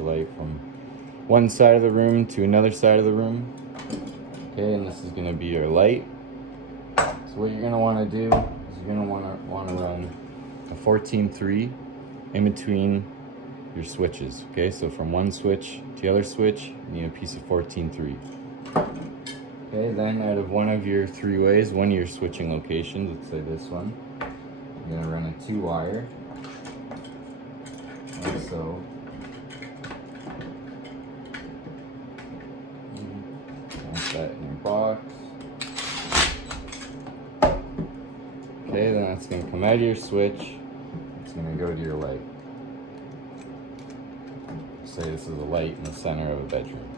your light from one side of the room to another side of the room. Okay, and this is gonna be your light. So what you're gonna wanna do is you're gonna wanna run a 14-3 in between your switches. Okay, so from one switch to the other switch, you need a piece of 14-3. Okay, then out of one of your three ways, one of your switching locations, let's say this one, you're gonna run a 2-wire, like so. Put that in your box. Okay, then that's gonna come out of your switch. It's gonna go to your light. Say this is a light in the center of a bedroom.